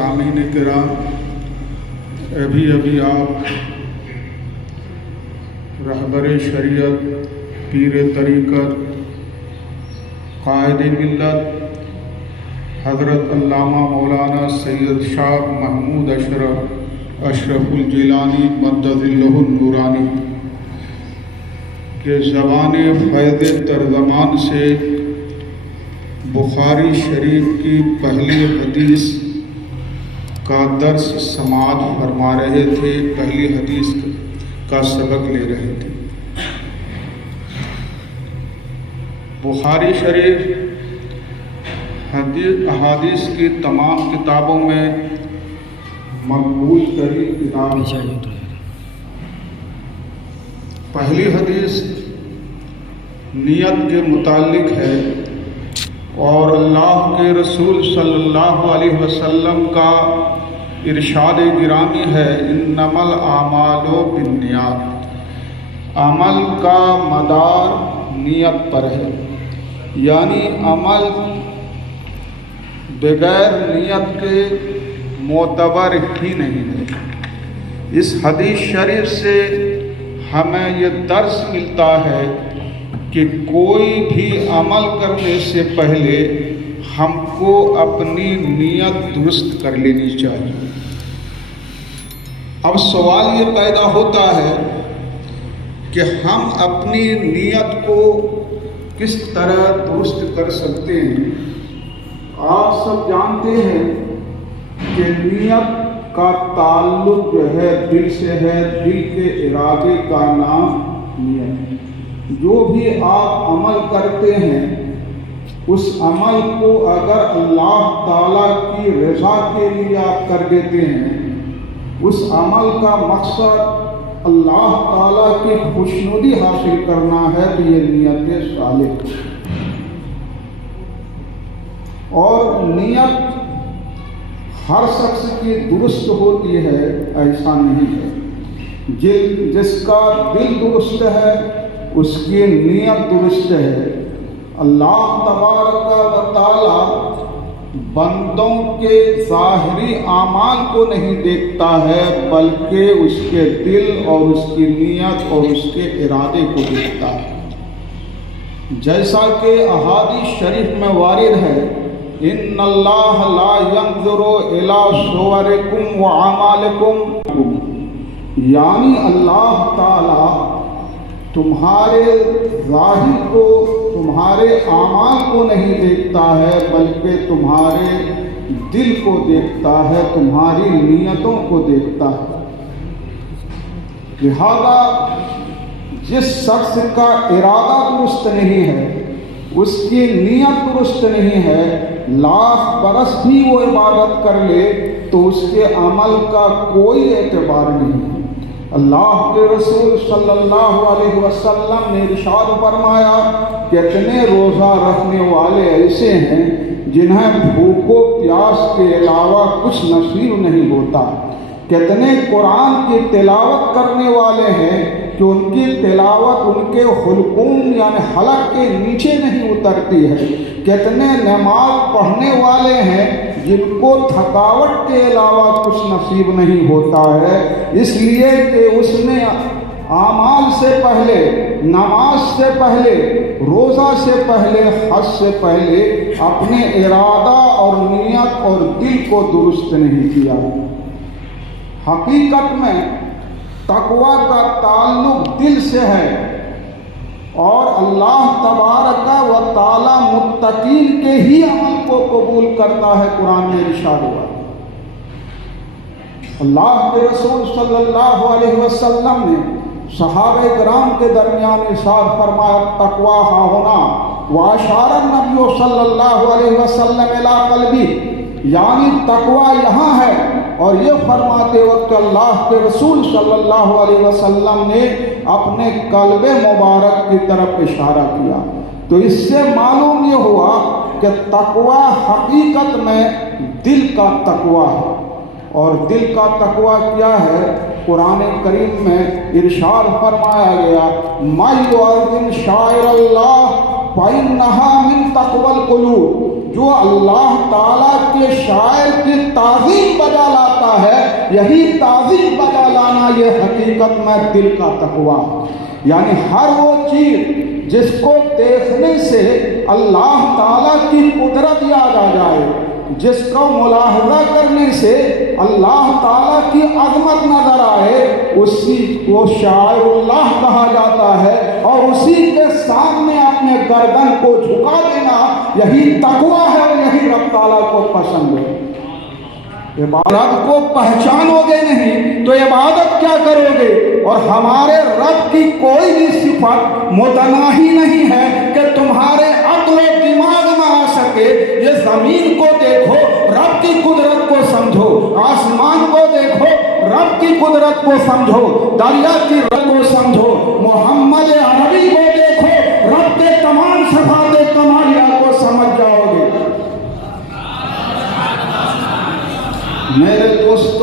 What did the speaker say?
سامعین کرام، ابھی آپ رہبر شریعت، پیر طریقت، قائد ملت حضرت علامہ مولانا سید شاہ محمود اشرف الجیلانی مدد اللہ النورانی کے زبان فیض ترجمان سے بخاری شریف کی پہلی حدیث کا درس سماعت فرما رہے تھے، پہلی حدیث کا سبق لے رہے تھے۔ بخاری شریف احادیث کی تمام کتابوں میں مقبول ترین کتاب ہے۔ پہلی حدیث نیت کے متعلق ہے اور اللہ کے رسول صلی اللہ علیہ وسلم کا ارشاد گرامی ہے، انما الاعمال بالنیات، عمل کا مدار نیت پر ہے، یعنی عمل بغیر نیت کے معتبر ہی نہیں ہے۔ اس حدیث شریف سے ہمیں یہ درس ملتا ہے کہ کوئی بھی عمل کرنے سے پہلے ہم کو اپنی نیت درست کر لینی چاہیے۔ اب سوال یہ پیدا ہوتا ہے کہ ہم اپنی نیت کو کس طرح درست کر سکتے ہیں؟ آپ سب جانتے ہیں کہ نیت کا تعلق جو ہے دل سے ہے، دل کے ارادے کا نام نیت ہے۔ جو بھی آپ عمل کرتے ہیں اس عمل کو اگر اللہ تعالیٰ کی رضا کے لیے آپ کر دیتے ہیں، اس عمل کا مقصد اللہ تعالیٰ کی خوشنودی حاصل کرنا ہے، تو یہ نیت صالح ہے۔ اور نیت ہر شخص کی درست ہوتی ہے ایسا نہیں ہے۔ جس کا دل درست ہے اس کی نیت درست ہے۔ اللہ تبارک و تعالی بندوں کے ظاہری اعمال کو نہیں دیکھتا ہے، بلکہ اس کے دل اور اس کی نیت اور اس کے ارادے کو دیکھتا ہے۔ جیسا کہ احادیث شریف میں وارد ہے، ان اللہ لا ينظر الى صورکم واعمالکم، یعنی اللہ تعالی تمہارے ظاہر کو، تمہارے اعمال کو نہیں دیکھتا ہے، بلکہ تمہارے دل کو دیکھتا ہے، تمہاری نیتوں کو دیکھتا ہے۔ لہذا جس شخص کا ارادہ درست نہیں ہے، اس کی نیت درست نہیں ہے، لاکھ برس بھی وہ عبادت کر لے تو اس کے عمل کا کوئی اعتبار نہیں ہے۔ اللہ کے رسول صلی اللہ علیہ وسلم نے ارشاد فرمایا، کتنے روزہ رکھنے والے ایسے ہیں جنہیں بھوک و پیاس کے علاوہ کچھ نصیب نہیں ہوتا، کتنے قرآن کی تلاوت کرنے والے ہیں کہ ان کی تلاوت ان کے حلقوم یعنی حلق کے نیچے نہیں اترتی ہے، کتنے نماز پڑھنے والے ہیں جن کو تھکاوٹ کے علاوہ کچھ نصیب نہیں ہوتا ہے، اس لیے کہ اس نے اعمال سے پہلے، نماز سے پہلے، روزہ سے پہلے، حج سے پہلے اپنے ارادہ اور نیت اور دل کو درست نہیں کیا۔ حقیقت میں تقویٰ کا تعلق دل سے ہے، اور اللہ تبارک و تعالی متقین کے ہی عمل کو قبول کرتا ہے۔ قرآن میں ارشاد ہوا، اللہ کے رسول صلی اللہ علیہ وسلم نے صحابہ کرام کے درمیان ارشاد فرمایا، تقویٰ ہا ہونا واشار النبی صلی اللہ علیہ وسلم الی قلبی، یعنی تقویٰ یہاں ہے، اور یہ فرماتے وقت اللہ کے رسول صلی اللہ علیہ وسلم نے اپنے قلب مبارک کی طرف اشارہ کیا۔ تو اس سے معلوم یہ ہوا کہ تقویٰ حقیقت میں دل کا تقویٰ ہے، اور دل کا تقویٰ کیا ہے؟ قرآن کریم میں ارشاد فرمایا گیا، مَن يُعَظِّمْ شَعَائِرَ اللَّهِ فَإِنَّهَا مِن تَقْوَى الْقُلُوبِ، جو اللہ تعالیٰ کے شاعر کی تعظیم بجا لاتا ہے، یہی تعظیم بجا لانا یہ حقیقت میں دل کا تقویٰ، یعنی ہر وہ چیز جس کو دیکھنے سے اللہ تعالیٰ کی قدرت یاد آ جائے، جس کو ملاحظہ کرنے سے اللہ تعالیٰ کی عظمت نظر آئے، اسی کو شاعر اللہ کہا جاتا ہے، اور اسی کے سامنے اپنے گردن کو جھکا دینا یہی تقویٰ ہے اور یہی رب تعالیٰ کو پسند ہے۔ رب کو پہچانو گے نہیں تو عبادت کیا کرو گے؟ اور ہمارے رب کی کوئی بھی صفت متناہی نہیں ہے کہ تمہارے عقل و دماغ میں آ سکے۔ یہ زمین کو دیکھو، رب کی قدرت کو سمجھو، آسمان کو دیکھو، رب کی قدرت کو سمجھو، دریا کی رب کو سمجھو، محمد عربی کو دیکھو، رب کے تمام صفات کمالیہ کو سمجھ جاؤ گے۔ میرے دوست